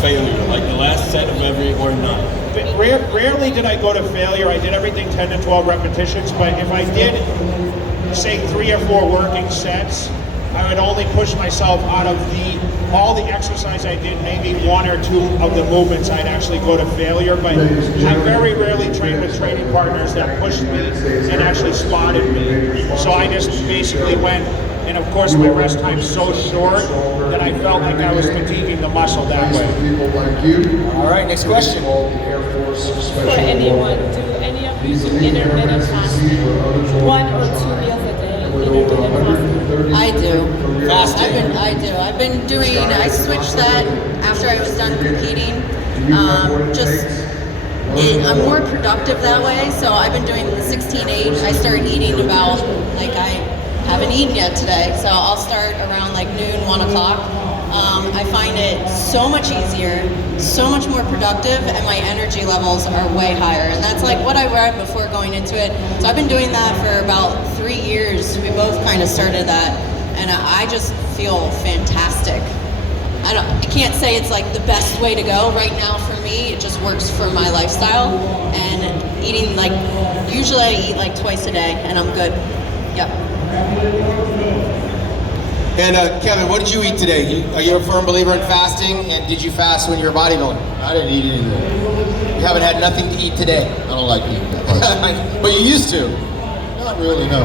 failure, like the last set of every or none? Rarely did I go to failure. I did everything 10 to 12 repetitions, but if I did, say 3 or 4 working sets, I would only push myself out of all the exercise I did, maybe 1 or 2 of the movements I'd actually go to failure, but I very rarely trained with training partners that pushed me and actually spotted me. So I just basically went, and of course my rest time's so short that I felt like I was fatiguing the muscle that way. All right, next question. For anyone, do any of you do intermittent fasting? 1 or 2 meals a day, intermittent fasting? I do. Fasting. I've been doing, I switched that after I was done competing. I'm more productive that way, so I've been doing the 16-8. I started eating about, like I haven't eaten yet today, so I'll start around like noon, 1 o'clock. I find it so much easier, so much more productive, and my energy levels are way higher. And that's like what I read before going into it. So I've been doing that for about 3 years. We both kind of started that, and I just feel fantastic. I can't say it's like the best way to go right now for me. It just works for my lifestyle, and eating like, usually I eat like twice a day, and I'm good. Yep. And Kevin, what did you eat today? Are you a firm believer in fasting? And did you fast when you were bodybuilding? I didn't eat anything. You haven't had nothing to eat today. I don't like eating that much. But you used to. Not really, no.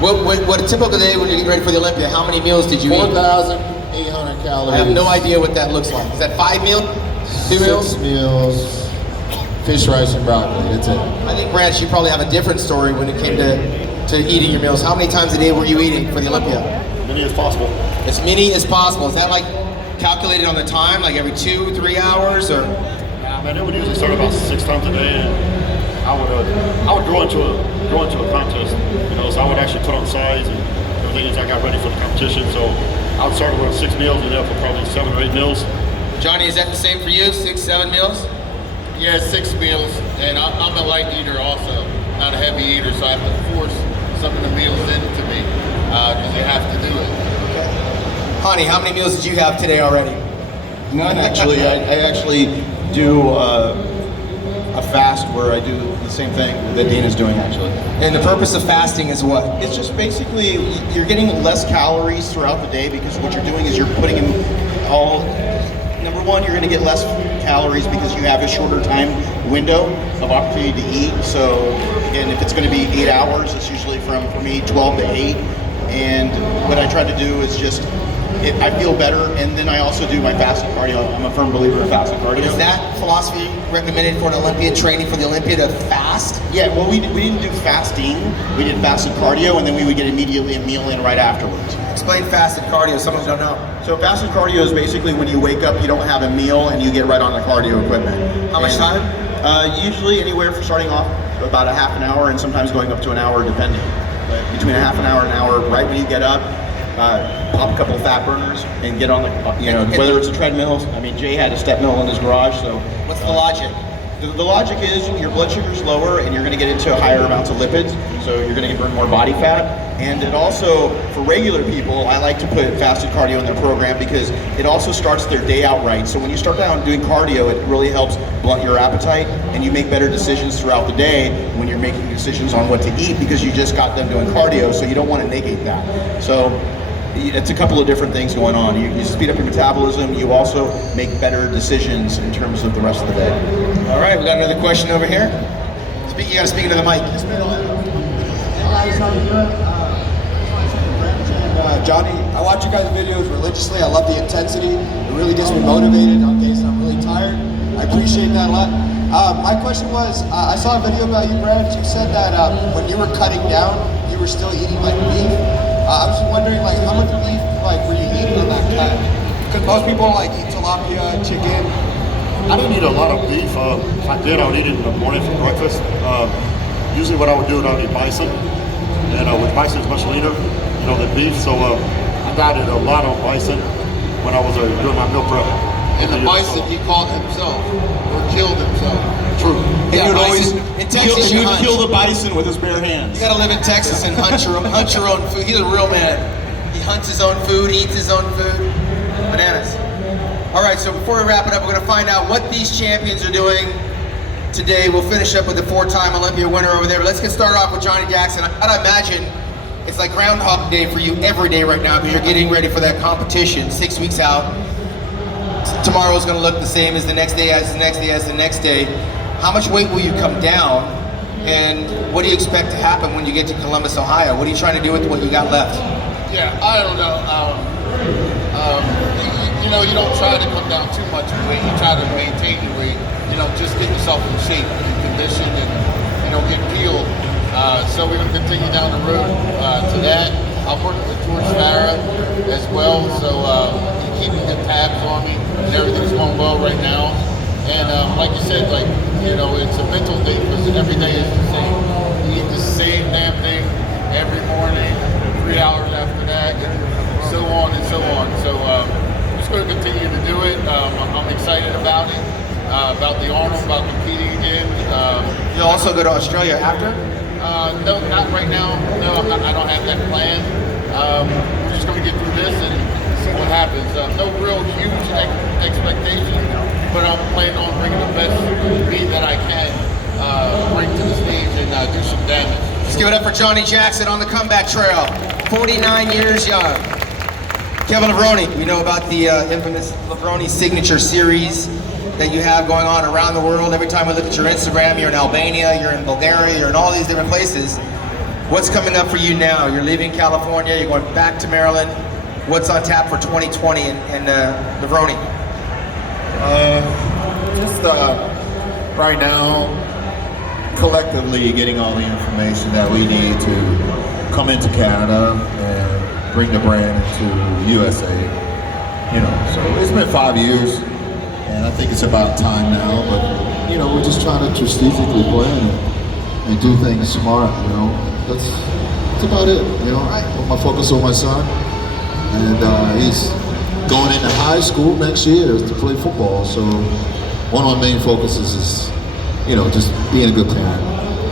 What a typical day when you're getting ready for the Olympia, how many meals did you eat? 4,800 calories. I have no idea what that looks like. Is that 5 meals? 2 meals? 6 meals. Fish, rice, and broccoli. That's it. I think, Branch, you probably have a different story when it came to eating your meals. How many times a day were you eating for the Olympia? Many as possible. As many as possible. Is that like calculated on the time, like every 2-3 hours, or? Yeah, man, it would usually start about 6 times a day, and I would grow into a contest, so I would actually put on size and everything as I got ready for the competition. So I would start with 6 meals and then for probably 7 or 8 meals. Johnny, is that the same for you? 6-7 meals? Yeah, 6 meals. And I'm a light eater also, not a heavy eater, so I have to force some of the meals into me because you have to do it. Okay. Hany, how many meals did you have today already? None, actually. I actually do a fast where I do the same thing that Dana's doing, actually. And the purpose of fasting is what? It's just basically, you're getting less calories throughout the day because what you're doing is you're putting in all, number one, you're gonna get less calories because you have a shorter time window of opportunity to eat. So again, if it's gonna be 8 hours, it's usually for me, 12 to 8. And what I try to do is just, I feel better, and then I also do my fasted cardio. I'm a firm believer in fasted cardio. Is that philosophy recommended for an Olympian, training for the Olympia, to fast? Yeah, well, we didn't do fasting. We did fasted cardio, and then we would get immediately a meal in right afterwards. Explain fasted cardio, some of us don't know. So fasted cardio is basically when you wake up, you don't have a meal, and you get right on the cardio equipment. How much time? Usually anywhere for starting off about a half an hour, and sometimes going up to an hour, depending. But between a half an hour and an hour, right when you get up, pop a couple of fat burners and get on the, whether it's a treadmill. I mean, Jay had a step mill in his garage, so. What's the logic? The logic is your blood sugar's lower and you're gonna get into higher amounts of lipids, so you're gonna burn more body fat. And it also, for regular people, I like to put fasted cardio in their program because it also starts their day out right. So when you start down doing cardio, it really helps blunt your appetite and you make better decisions throughout the day when you're making decisions on what to eat because you just got them doing cardio, so you don't wanna negate that. So it's a couple of different things going on. You speed up your metabolism, you also make better decisions in terms of the rest of the day. All right, we got another question over here. You gotta speak into the mic. Hey guys, how you doing? Johnny, I watch you guys' videos religiously. I love the intensity. It really gets me motivated on days that I'm really tired. I appreciate that a lot. My question was, I saw a video about you, Brad. You said that when you were cutting down, you were still eating like beef. I was just wondering, like, how much beef were you eating in that cut? Because most people like eat tilapia, chicken. I didn't eat a lot of beef. If I did, I would eat it in the morning for breakfast. Usually what I would do is I would eat bison. And with bison, it's much leaner, than beef. So I dieted a lot on bison when I was doing my meal prep. And the bison, he caught himself or killed himself. True. Yeah, in Texas, He would kill the bison with his bare hands. You gotta live in Texas and hunt your own food. He's a real man. He hunts his own food, eats his own food. Bananas. All right, so before we wrap it up, we're gonna find out what these champions are doing today. We'll finish up with the 4-time Olympia winner over there, but let's get started off with Johnnie Jackson. I'd imagine it's like Groundhog Day for you every day right now because you're getting ready for that competition 6 weeks out. Tomorrow's gonna look the same as the next day, as the next day, as the next day. How much weight will you come down? And what do you expect to happen when you get to Columbus, Ohio? What are you trying to do with what you got left? Yeah, I don't know. You know, you don't try to come down too much weight. You try to maintain your weight. You know, just get yourself in shape and condition and, you know, get peeled. So we're going to continue down the road to that. I'm working with George Farah as well. So he's keeping good tabs on me and everything's going well right now. And like you said, like, you know, it's a mental thing because every day is the same. You eat the same damn thing every morning, 3 hours after that, and so on and so on. So I'm just going to continue to do it. I'm excited about it, about the Arnold, about competing again. You'll also go to Australia after? No, not right now. No, I don't have that plan. We're just going to get through this and see what happens. No real huge expectations, but I'm planning on bringing the best speed that I can bring to the stage and do some damage. Let's give it up for Johnnie Jackson on the comeback trail. 49 years young. Kevin Levrone, we know about the infamous Levrone signature series that you have going on around the world. Every time we look at your Instagram, you're in Albania, you're in Bulgaria, you're in all these different places. What's coming up for you now? You're leaving California, you're going back to Maryland. What's on tap for 2020 in Levrone? Just right now, collectively getting all the information that we need to come into Canada and bring the brand into USA. You know, so it's been 5 years, and I think it's about time now. But you know, we're just trying to strategically plan and do things smart. You know, that's about it. You know, put my focus on my son, and he's going into high school next year to play football. So one of my main focuses is, you know, just being a good parent,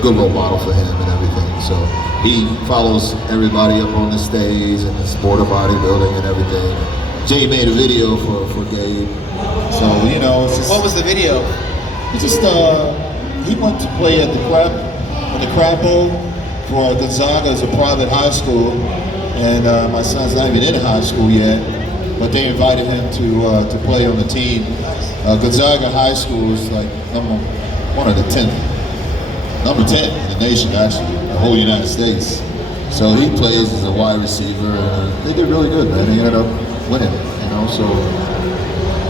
good role model for him and everything. So he follows everybody up on the stage and the sport of bodybuilding and everything. Jay made a video for Gabe. So, you know, it's just, what was the video? He just, he went to play at the Crab Bowl for Gonzaga as a private high school. And my son's not even in high school yet, but they invited him to play on the team. Gonzaga High School is like number 10 in the nation, actually, the whole United States. So he plays as a wide receiver, and they did really good, man. They ended up winning, you know. So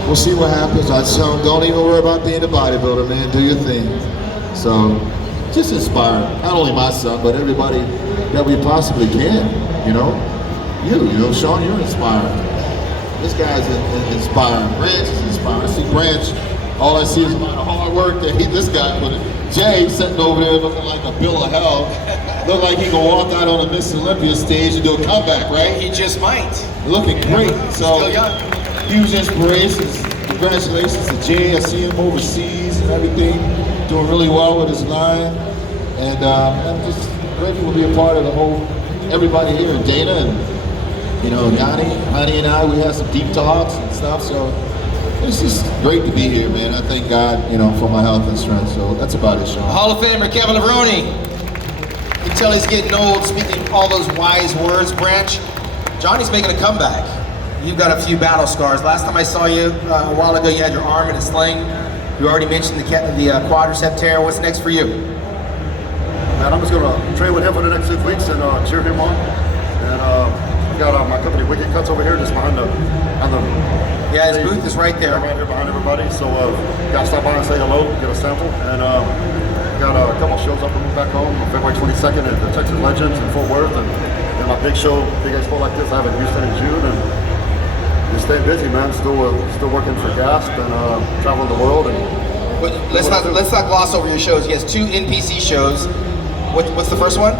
we'll see what happens. I tell him, don't even worry about being a bodybuilder, man. Do your thing. So just inspire not only my son, but everybody that we possibly can. You know, you know, Shawn, you're inspiring. This guy's inspiring. Branch is inspiring. I see Branch. All I see is a lot of hard work that this guy put in. Jay sitting over there looking like a bill of hell. Look like he can walk out on a Miss Olympia stage and do a comeback, right? He just might. Looking great. So still young. Huge inspirations. Congratulations to Jay. I see him overseas and everything, doing really well with his line. And I'm just grateful to be a part of the whole, everybody here, and Dana, and you know, Hany and I, we had some deep talks and stuff. So it's just great to be here, man. I thank God, you know, for my health and strength. So that's about it, Shawn. Hall of Famer Kevin Levrone. You can tell he's getting old, speaking all those wise words. Branch, Johnny's making a comeback. You've got a few battle scars. Last time I saw you a while ago, you had your arm in a sling. You already mentioned the quadricep tear. What's next for you? Man, I'm just gonna train with him for the next 6 weeks and cheer him on. And we got my company Wicked Cuts over here, just behind the. Yeah, his booth is right there. Right here behind everybody. So gotta stop by and say hello, get a sample, and got a couple shows up back home on February 22nd at the Texas Legends in Fort Worth, and my big show, big expo like this, I have in Houston in June, and just staying busy, man. Still working for Gasp and traveling the world. And but let's not gloss over your shows. He has 2 NPC shows. What's the first one?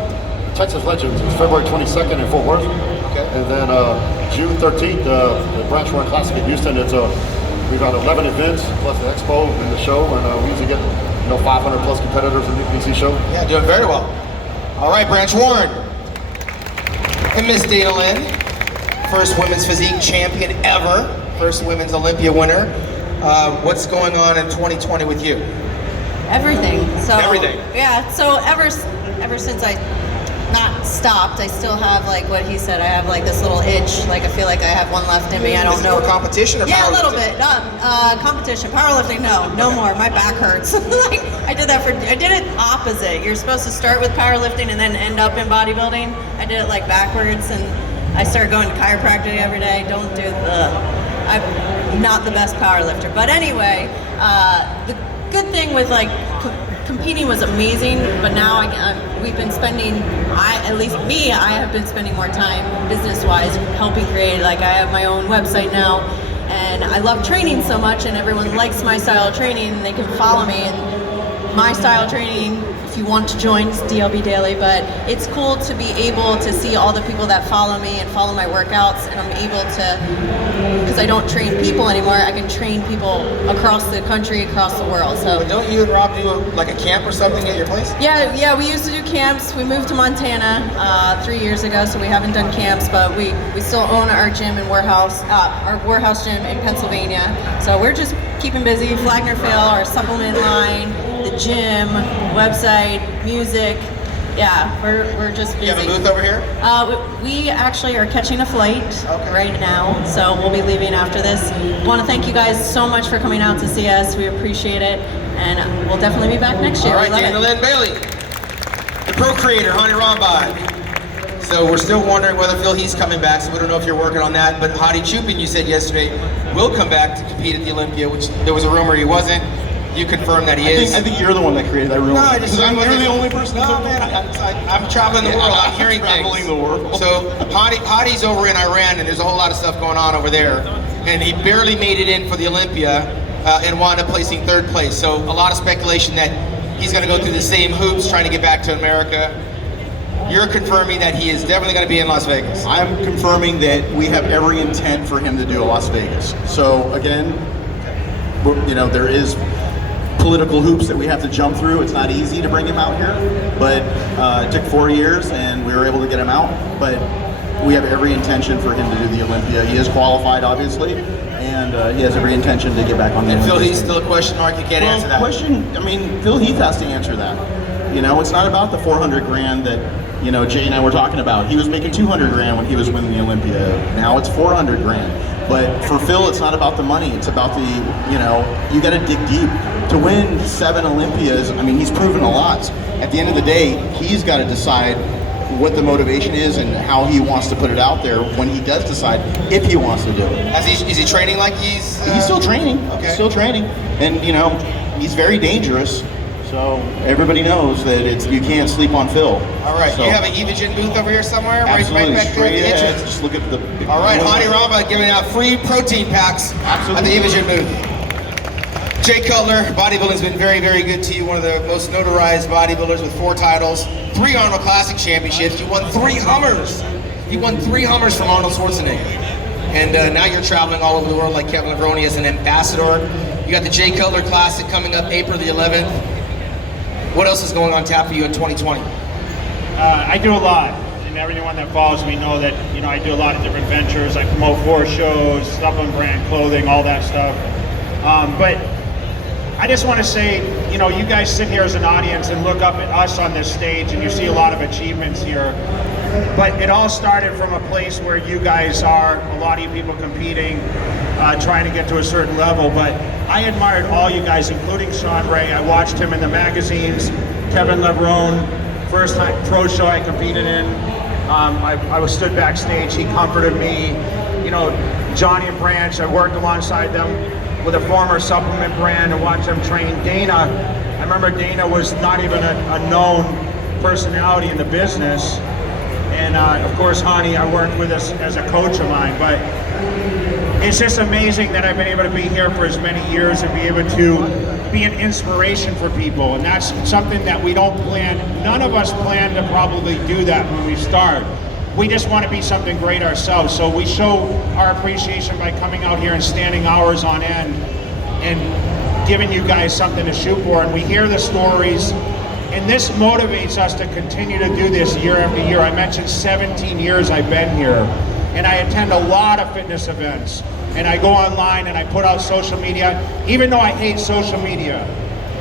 Texas Legends. It's February 22nd in Fort Worth. Okay. And then June 13th, the Branch Run Classic in Houston. It's we've got 11 events plus the Expo and the show, and we usually get 500 plus competitors in the NPC show. Yeah, doing very well. All right, Branch Warren and Miss Dana Linn, first women's physique champion ever. first women's Olympia winner. What's going on in 2020 with you? Everything. So Everything. Yeah. So ever since I not stopped, I still have like what he said. I have like this little itch. Like I feel like I have one left in me. I don't Is it know. more competition or Yeah, a powerlifting? little bit. Competition. Powerlifting, no more. My back hurts. Like I did it opposite. You're supposed to start with powerlifting and then end up in bodybuilding. I did it like backwards, and I started going to chiropractic every day. Don't do I'm not the best powerlifter, but anyway, the good thing with like competing was amazing, but now we've been spending, I have been spending more time business-wise helping create, like I have my own website now, and I love training so much, and everyone likes my style of training, and they can follow me, and my style of training, if you want to join, it's DLB Daily, but it's cool to be able to see all the people that follow me and follow my workouts, and I'm able to, because I don't train people anymore, I can train people across the country, across the world. So But don't you and Rob do like a camp or something at your place? yeah, we used to do camps. We moved to Montana 3 years ago, so we haven't done camps, but we still own our gym and warehouse, our warehouse gym in Pennsylvania. So we're just keeping busy. Flagner Phil, our supplement line, the gym, website, music. Yeah, we're just busy. You have a booth over here? We actually are catching a flight right now, so we'll be leaving after this. Want to thank you guys so much for coming out to see us. We appreciate it, and we'll definitely be back next year. All right, We love Daniel it. Linn Bailey, the pro-creator, Hany Rambod. So we're still wondering whether Phil Heath's coming back, so we don't know if you're working on that. But Hany Chupin, you said yesterday, will come back to compete at the Olympia, which there was a rumor he wasn't. You confirmed that he is. I think you're the one that created that rumor. No, I just you're the only person. No, man, I'm traveling the world. I'm hearing traveling things. the world. So Hany's over in Iran, and there's a whole lot of stuff going on over there. And he barely made it in for the Olympia and wound up placing third place. So a lot of speculation that he's going to go through the same hoops trying to get back to America. You're confirming that he is definitely going to be in Las Vegas. I'm confirming that we have every intent for him to do a Las Vegas. So again, there is political hoops that we have to jump through. It's not easy to bring him out here, but it took 4 years and we were able to get him out. But we have every intention for him to do the Olympia. He is qualified, obviously, and he has every intention to get back on the And Phil Olympia Heath's stage. still a question mark. You can't answer that. Phil Heath has to answer that. It's not about the 400 grand that Jay and I were talking about. He was making 200 grand when he was winning the Olympia. Now it's 400 grand. But for Phil, it's not about the money. It's about the, you got to dig deep. To win 7 Olympias, he's proven a lot. At the end of the day, he's got to decide what the motivation is and how he wants to put it out there when he does decide if he wants to do it. Is he training like he's... He's still training. Okay. He's still training. And, he's very dangerous. So everybody knows that you can't sleep on Phil. All right, So, you have an Evogen booth over here somewhere? absolutely, Right back there at straight the ahead. entrance. Just look at the... All right, Hany Rambod giving out free protein packs at the Evogen booth. Jay Cutler, bodybuilding's been very, very good to you. One of the most notarized bodybuilders with 4 titles, 3 Arnold Classic championships. You won 3 Hummers. You won 3 Hummers from Arnold Schwarzenegger. And now you're traveling all over the world like Kevin Levrone as an ambassador. You got the Jay Cutler Classic coming up April the 11th. What else is going on tap for you in 2020? I do a lot, and everyone that follows me know that I do a lot of different ventures. I promote 4 shows, supplement brand, clothing, all that stuff. But I just want to say, you guys sit here as an audience and look up at us on this stage, and you see a lot of achievements here. But it all started from a place where you guys are, a lot of you people competing, trying to get to a certain level. But I admired all you guys, including Shawn Ray. I watched him in the magazines. Kevin Levrone, first pro show I competed in. I was stood backstage. He comforted me. Johnnie and Branch, I worked alongside them with a former supplement brand and watched them train. Dana, I remember Dana was not even a known personality in the business. And of course, Hany, I worked with as a coach of mine, but it's just amazing that I've been able to be here for as many years and be able to be an inspiration for people. And that's something that we don't plan, none of us plan to probably do that when we start. We just want to be something great ourselves. So we show our appreciation by coming out here and standing hours on end and giving you guys something to shoot for. And we hear the stories, and this motivates us to continue to do this year after year. I mentioned 17 years I've been here, and I attend a lot of fitness events. and I go online and I put out social media, even though I hate social media.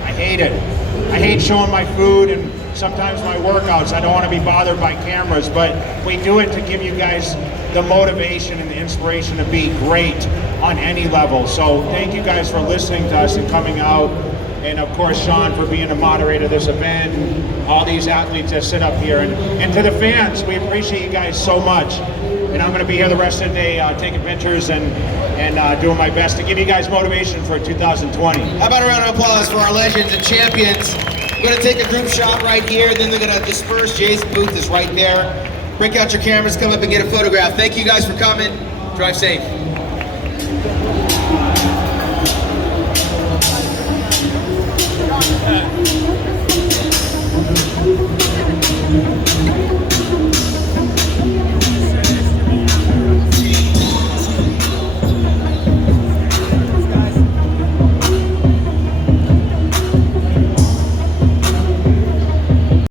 I hate it. I hate showing my food and sometimes my workouts. I don't want to be bothered by cameras, but we do it to give you guys the motivation and the inspiration to be great on any level. So thank you guys for listening to us and coming out. And of course, Shawn for being a moderator of this event, and all these athletes that sit up here. And to the fans, we appreciate you guys so much. And I'm gonna be here the rest of the day taking pictures and doing my best to give you guys motivation for 2020. How about a round of applause for our legends and champions? We're gonna take a group shot right here, then they're gonna disperse. Jay's booth is right there. Break out your cameras, come up and get a photograph. Thank you guys for coming. Drive safe.